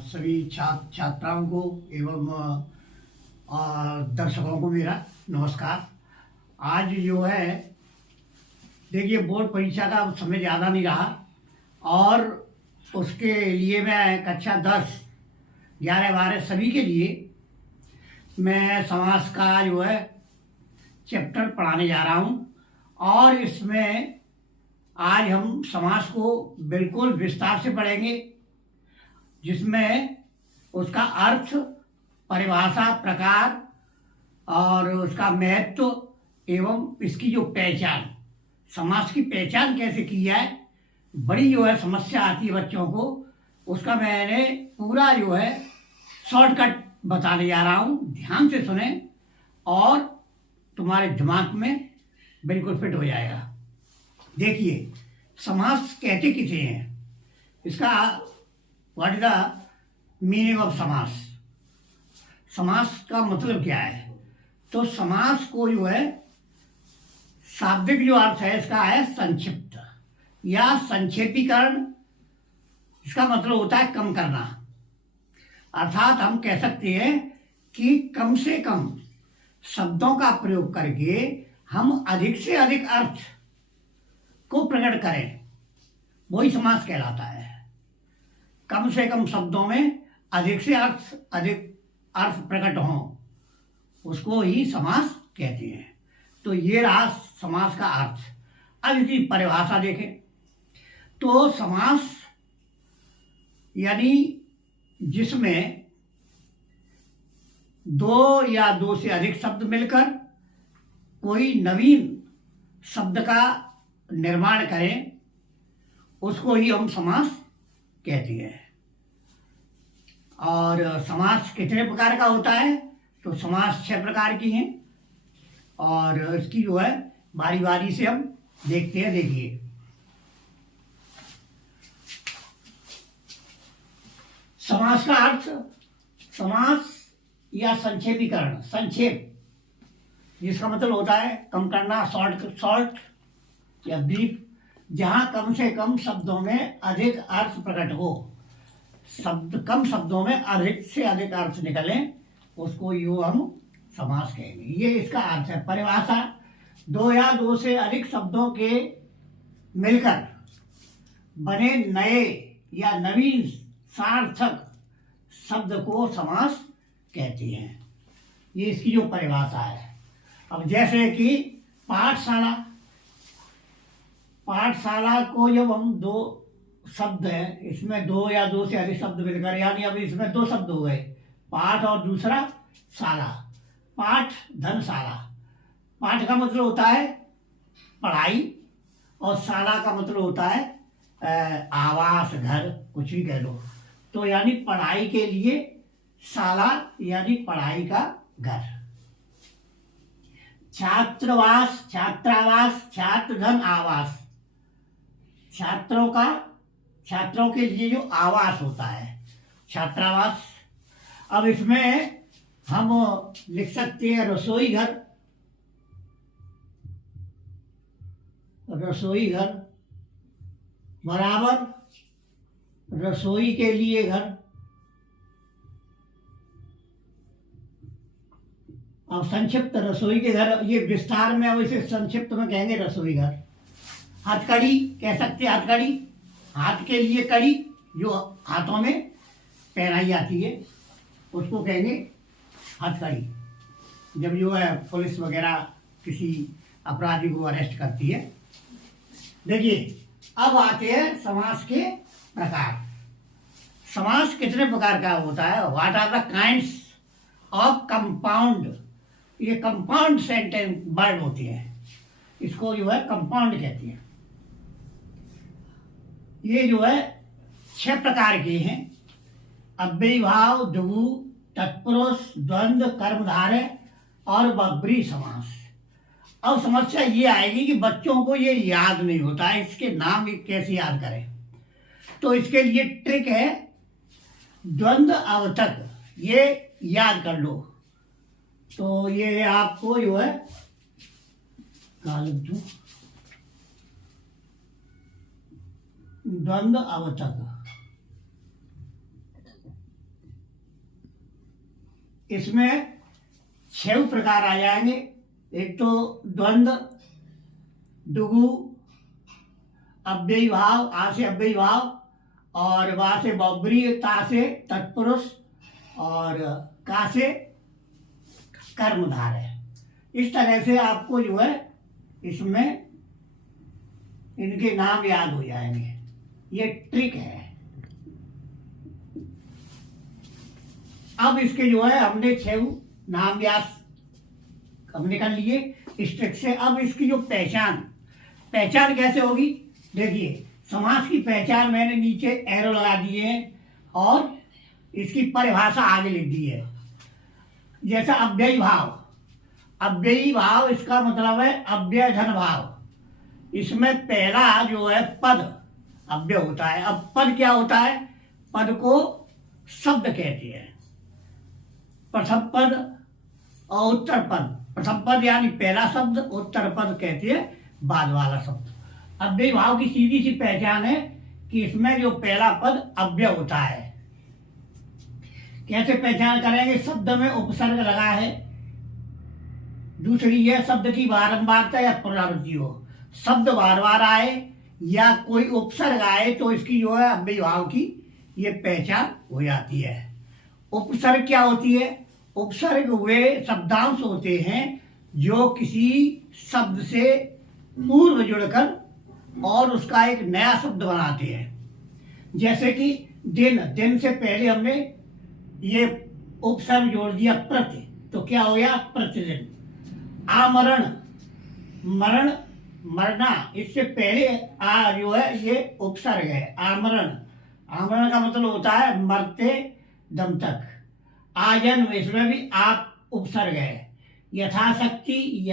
सभी छात्राओं को एवं दर्शकों को मेरा नमस्कार। आज जो है देखिए बोर्ड परीक्षा का समय ज़्यादा नहीं रहा और उसके लिए मैं कक्षा 10, 11, 12 सभी के लिए मैं समाज का जो है चैप्टर पढ़ाने जा रहा हूँ और इसमें आज हम समाज को बिल्कुल विस्तार से पढ़ेंगे, जिसमें उसका अर्थ, परिभाषा, प्रकार और उसका महत्व एवं इसकी जो पहचान, समाज की पहचान कैसे की जाए। बड़ी जो है समस्या आती है बच्चों को, उसका मैंने पूरा जो है शॉर्टकट बताने जा रहा हूँ। ध्यान से सुने और तुम्हारे दिमाग में बिल्कुल फिट हो जाएगा। देखिए, समास कहते किसे हैं, इसका what is the meaning of समास, समास का मतलब क्या है। तो समास को जो है शाब्दिक जो अर्थ है इसका है संक्षिप्त या संक्षेपीकरण। इसका मतलब होता है कम करना, अर्थात हम कह सकते हैं कि कम से कम शब्दों का प्रयोग करके हम अधिक से अधिक अर्थ को प्रकट करें, वही समास कहलाता है। कम से कम शब्दों में अधिक से अधिक अर्थ प्रकट हों, उसको ही समास कहते हैं। तो ये रहा समास का अर्थ। अब इसकी परिभाषा देखें तो समास यानी जिसमें दो या दो से अधिक शब्द मिलकर कोई नवीन शब्द का निर्माण करें, उसको ही हम समास कहते हैं। और समास कितने प्रकार का होता है, तो समास 6 प्रकार की हैं और इसकी जो है बारी बारी से हम देखते हैं। देखिए, समास का अर्थ, समास या संक्षेपीकरण, संक्षेप जिसका मतलब होता है कम करना, शॉर्ट या ब्रीफ, जहां कम से कम शब्दों में अधिक अर्थ प्रकट हो। कम शब्दों में अधिक से अधिक अर्थ निकलें, उसको यो हम समास कहेंगे। ये इसका अर्थ है। परिभाषा, दो या दो से अधिक शब्दों के मिलकर बने नए या नवीन सार्थक शब्द को समास कहते हैं। ये इसकी जो परिभाषा है। अब जैसे कि पाठशाला को जब हम दो शब्द है, इसमें दो या दो से अधिक शब्द मिलकर, यानी अब इसमें 2 शब्द हो गए, पाठ और दूसरा शाला, पाठ धनशाला। पाठ का मतलब होता है पढ़ाई और शाला का मतलब होता है आवास, घर, कुछ भी कह लो। तो यानी पढ़ाई के लिए शाला यानी पढ़ाई का घर। छात्रावास, छात्र धन आवास, छात्रों के लिए जो आवास होता है, छात्रावास। अब इसमें हम लिख सकते हैं रसोई घर बराबर रसोई के लिए घर। अब संक्षिप्त रसोई के घर, ये विस्तार में, अब इसे संक्षिप्त में कहेंगे रसोई घर। हथकड़ी कह सकते हैं, हथकड़ी, हाथ के लिए कड़ी जो हाथों में पहनाई जाती है, उसको कहेंगे हथकड़ी। जब जो है पुलिस वगैरह किसी अपराधी को अरेस्ट करती है। देखिए, अब आते हैं समास के प्रकार। समास कितने प्रकार का होता है, what are the kinds of compound. ये कंपाउंड सेंटेंस वर्ड होते हैं, इसको जो है कंपाउंड कहते हैं। ये जो है 6 प्रकार के हैं। अव्ययीभाव, द्विगु, तत्पुरुष, द्वंद्व, कर्मधारय और बहुब्रीहि समास। अब समस्या ये आएगी कि बच्चों को ये याद नहीं होता है, इसके नाम कैसे याद करें। तो इसके लिए ट्रिक है, द्वंद्व अवतक, ये याद कर लो। तो ये आपको जो है द्वंद्व अवतक, इसमें 6 प्रकार आ जाएंगे। एक तो द्वंद्व, दुगु, अव्ययी भाव, आ से अव्ययी भाव, और वा से बौबरी, ता से तत्पुरुष, और का से कर्मधार है। इस तरह से आपको जो है इसमें इनके नाम याद हो जाएंगे। ये ट्रिक है। अब इसके जो है हमने 6 नाम याद हमने कर लिए इस ट्रिक से। अब इसकी जो पहचान कैसे होगी, देखिए समास की पहचान मैंने नीचे एरो लगा दिए हैं और इसकी परिभाषा आगे लिख दी है। जैसा अव्ययी भाव इसका मतलब है अव्यय धन भाव। इसमें पहला जो है पद अव्यय होता है। अब पद क्या होता है, पद को शब्द कहते हैं। प्रथम पद और उत्तर पद, प्रथम पद यानी पहला शब्द, उत्तर पद कहते हैं बाद वाला शब्द। अव्ययी भाव की सीधी सी पहचान है कि इसमें जो पहला पद अव्यय होता है। कैसे पहचान करेंगे, शब्द में उपसर्ग लगा है। दूसरी है शब्द की बारंबारता या पुनरावृत्ति हो। शब्द बार बार आए या कोई उपसर्ग आए तो इसकी जो है अव्ययी भाव की ये पहचान हो जाती है। उपसर्ग क्या होती है, उपसर्ग वे शब्दांश होते हैं जो किसी शब्द से पूर्व जुड़कर और उसका एक नया शब्द बनाते हैं। जैसे कि दिन से पहले हमने ये उपसर्ग जोड़ दिया प्रति, तो क्या हो गया प्रतिदिन। आमरण, मरण, मरना, इससे पहले आ जो है ये उपसर्ग है। आमरण का मतलब होता है मरते दम तक। आजन्म, इसमें भी आप उपसर्ग है। यथाशक्ति,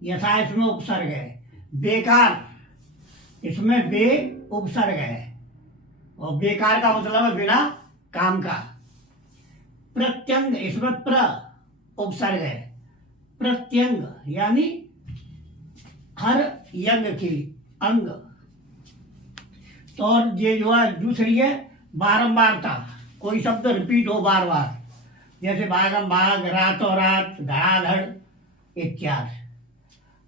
यथा इसमें उपसर्ग है। बेकार, इसमें बे उपसर्ग है और बेकार का मतलब है बिना काम का। प्रत्यंग, इसमें प्र उपसर्ग है। प्रत्यंग यानी हर यंग की अंग। तो और ये जो है दूसरी है बारंबारता, कोई शब्द रिपीट हो बार बार, जैसे भागम भाग, रातों रात, धड़ाधड़ इत्यादि।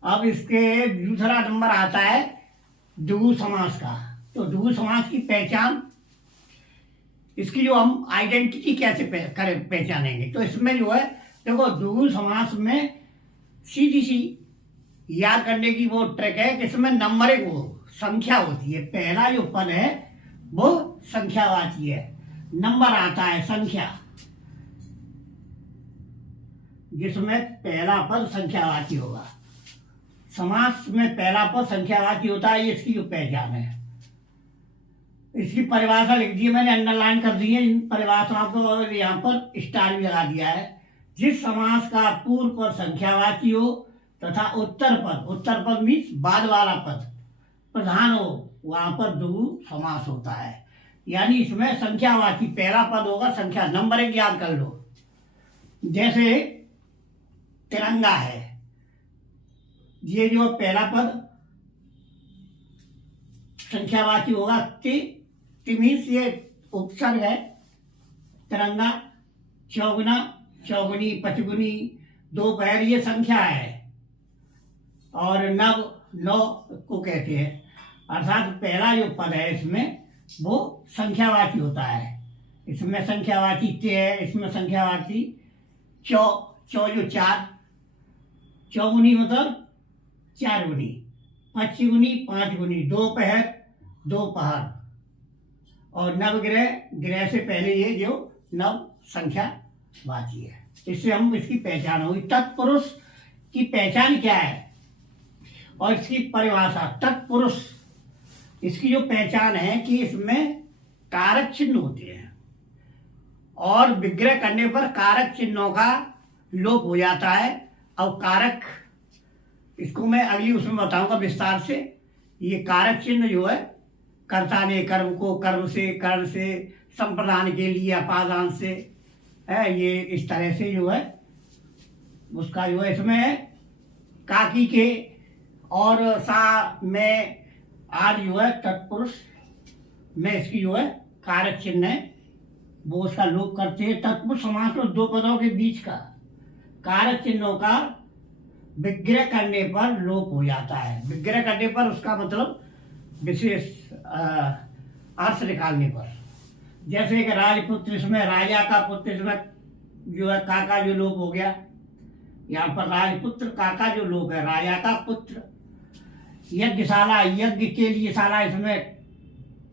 अब इसके दूसरा नंबर आता है द्विगु समास का। तो द्विगु समास की पहचान, इसकी जो हम आइडेंटिटी कैसे पहचानेंगे, तो इसमें जो है देखो द्विगु समास में सीधी सी याद करने की वो ट्रिक है कि इसमें नंबरिंग वो संख्या होती है। पहला जो पद है वो संख्यावाची है, नंबर आता है संख्या, जिसमें पहला पद संख्यावाची होगा। समास में पहला पद संख्यावाची होता है, ये इसकी जो पहचान है। इसकी परिभाषा लिख दी है मैंने, अंडरलाइन कर दी है इन परिभाषाओं को और यहाँ पर स्टार भी लगा दिया है। जिस समास का पूर्व पद संख्यावाची हो तथा उत्तर पद मीन्स बाद वाला पद प्रधान हो, वहां पर द्विगु समास होता है। यानी इसमें संख्यावाची पहला पद होगा संख्या, नंबर एक याद कर लो। जैसे तिरंगा है, ये जो पहला पद संख्यावाची होगा। मीन्स ये उपसर्ग है। तिरंगा, चौगुना, चौगुनी, पचगुनी, दोपहर, ये संख्या है। और नौ को कहते हैं, अर्थात पहला जो पद है इसमें वो संख्यावाची होता है। इसमें संख्यावाची ते है, इसमें संख्यावाची चौ जो 4, चौगुनी मतलब 4 गुनी, पचगुनी 5 गुनी, दोपहर, और नवग्रह से पहले ये जो नव संख्यावाची है। इससे हम इसकी पहचान होगी। तत्पुरुष की पहचान क्या है और इसकी परिभाषा। तत्पुरुष, इसकी जो पहचान है कि इसमें कारक चिन्ह होते हैं और विग्रह करने पर कारक चिन्हों का लोप हो जाता है। और कारक, इसको मैं अगली उसमें बताऊंगा विस्तार से। ये कारक चिन्ह जो है कर्ता ने कर्म को कर्म से, कर्ण से, संप्रदान के लिए अपादान से है, ये इस तरह से जो है उसका जो है इसमें काकी के और सा में आज जो है तत्पुरुष में इसकी जो है कारक चिन्ह है वो उसका लोप करते हैं। तत्पुरुष समास में दो पदों के बीच का कारक चिन्हों का विग्रह करने पर लोप हो जाता है। विग्रह करने पर उसका मतलब विशेष अर्थ निकालने पर। जैसे कि राजपुत्र, इसमें राजा का पुत्र, इसमें जो है काका जो लोप हो गया। यहाँ पर राजपुत्र काका जो लोप है, राजा का पुत्र। यज्ञशाला, यज्ञ के लिए शाला, इसमें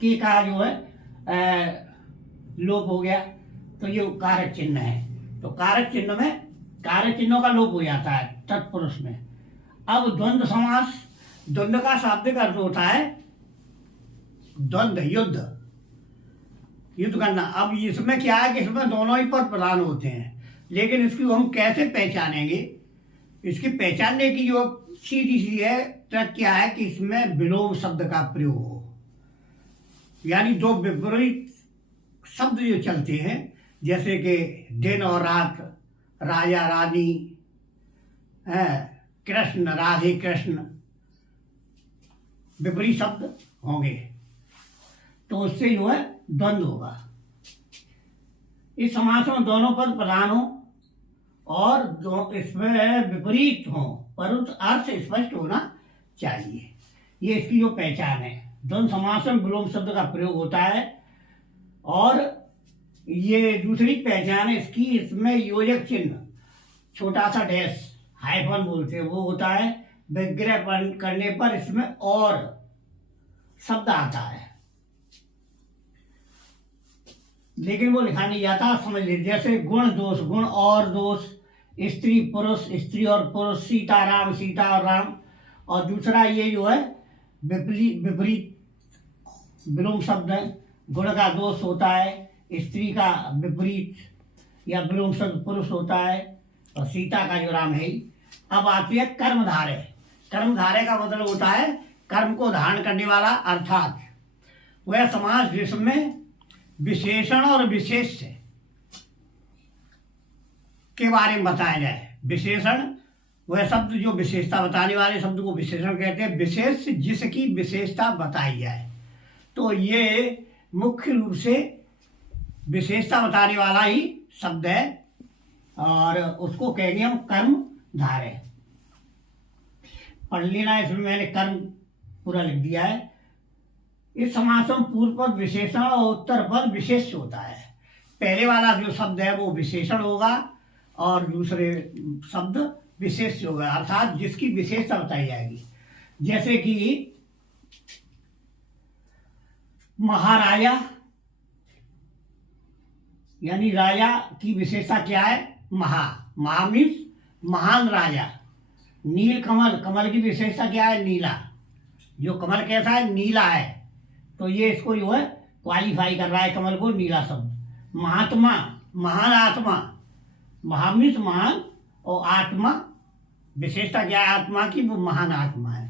के का जो है लोप हो गया। तो ये कारक चिन्ह है। तो कारक चिन्ह में कारक चिन्हों का लोप हो जाता है तत्पुरुष में। अब द्वंद्व समास, द्वंद्व का शाब्दिक अर्थ होता है द्वंद्व, युद्ध, युद्ध करना। अब इसमें क्या है कि इसमें दोनों ही पद प्रधान होते हैं, लेकिन इसकी हम कैसे पहचानेंगे? इसकी पहचानने की जो सीधी सी है ट्रिक क्या है कि इसमें विलोम शब्द का प्रयोग हो, यानी दो विपरीत शब्द जो चलते हैं, जैसे कि दिन और रात, राजा रानी, कृष्ण राधे कृष्ण, विपरीत शब्द होंगे तो उससे जो है द्वंद्व होगा। इस समास में दोनों पद प्रधान हो और जो इसमें विपरीत हो, परंतु अर्थ स्पष्ट होना चाहिए। ये इसकी जो पहचान है। द्वंद्व समास में विलोम शब्द का प्रयोग होता है। और ये दूसरी पहचान है इसकी, इसमें योजक चिन्ह, छोटा सा डैश, हाइफन बोलते हैं, वो होता है। विग्रह करने पर इसमें और शब्द आता है, लेकिन वो लिखा नहीं जाता, समझ लीजिए। जैसे गुण दोष, गुण और दोष, स्त्री पुरुष, स्त्री और पुरुष, सीता राम, सीता और राम। और दूसरा ये जो है विपरीत विलोम शब्द है। गुण का दोष होता है, स्त्री का विपरीत या विलोम शब्द पुरुष होता है, और सीता का जो राम है ही। अब आती है कर्मधारय। कर्मधारय का मतलब होता है कर्म को धारण करने वाला, अर्थात वह समास जिसमें विशेषण और विशेष्य के बारे में बताया जाए। विशेषण वह शब्द जो विशेषता बताने वाले शब्द को विशेषण कहते हैं। विशेष जिसकी विशेषता बताई जाए। तो ये मुख्य रूप से विशेषता बताने वाला ही शब्द है, और उसको कहेंगे हम कर्म धारय। पढ़ लेना, इसमें मैंने कर्म पूरा लिख दिया है। इस समास में पूर्व पद विशेषण और उत्तर पद विशेष होता है। पहले वाला जो शब्द है वो विशेषण होगा और दूसरे शब्द विशेष होगा, अर्थात जिसकी विशेषता बताई जाएगी। जैसे कि महाराजा, यानी राजा की विशेषता क्या है? महा मीन्स महान राजा। नील कमल, कमल की विशेषता क्या है? नीला। जो कमल कैसा है? नीला है। तो ये इसको जो है क्वालिफाई कर रहा है कमल को, नीला शब्द। महात्मा, महान आत्मा, महा मीन्स महान, और आत्मा विशेषता क्या है आत्मा की? वो महान आत्मा है।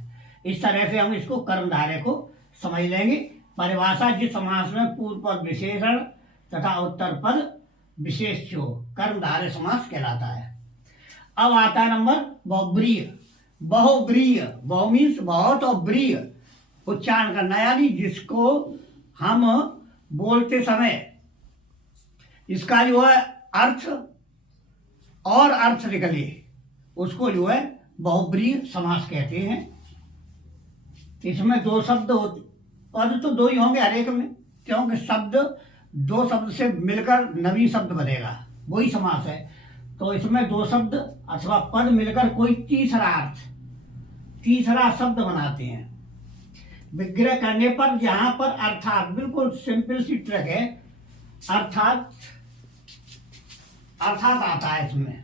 इस तरह से हम इसको कर्मधारय को समझ लेंगे। परिभाषा, जिस समास में पूर्व पद विशेषण तथा उत्तर पद विशेष हो, कर्मधारय समास कहलाता है। अब आता है नंबर बहुब्रीय। बहुब्रीय, बहु मीन्स बहुत, और ब्रीय उच्चारण करना, यानी जिसको हम बोलते समय इसका जो है अर्थ और अर्थ निकले, उसको जो है बहुब्रीय समास कहते हैं। इसमें दो शब्द होते, पद तो दो ही होंगे हर एक में, क्योंकि शब्द दो शब्द से मिलकर नवीन शब्द बनेगा, वही समास है। तो इसमें दो शब्द अथवा पद मिलकर कोई तीसरा अर्थ, तीसरा शब्द बनाते हैं। विग्रह करने पर जहां पर अर्थात, बिल्कुल सिंपल सी ट्रिक है, अर्थात अर्थात आता है इसमें।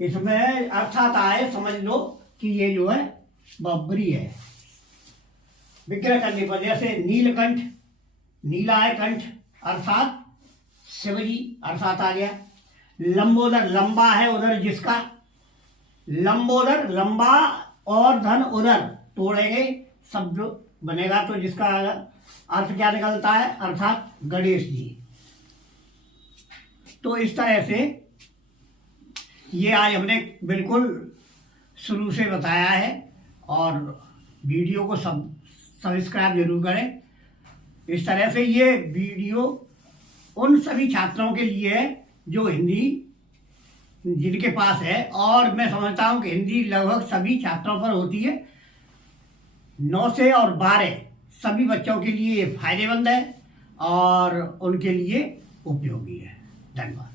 इसमें अर्थात आए, समझ लो कि ये जो है बहुब्रीय है। विग्रह करने पर, जैसे नीलकंठ, नीला है कंठ, अर्थात शिवजी, अर्थात आ गया। लंबोदर, लंबा है उधर जिसका, लंबोदर, लंबा और धन उधर, तोड़ेंगे शब्द बनेगा, तो जिसका अर्थ क्या निकलता है? अर्थात गणेश जी। तो इस तरह से ये आज हमने बिल्कुल शुरू से बताया है, और वीडियो को सब सब्सक्राइब जरूर करें। इस तरह से ये वीडियो उन सभी छात्रों के लिए है जो हिंदी जिनके पास है, और मैं समझता हूँ कि हिंदी लगभग सभी छात्रों पर होती है। 9 से और 12 सभी बच्चों के लिए ये फायदेमंद है और उनके लिए उपयोगी है। धन्यवाद।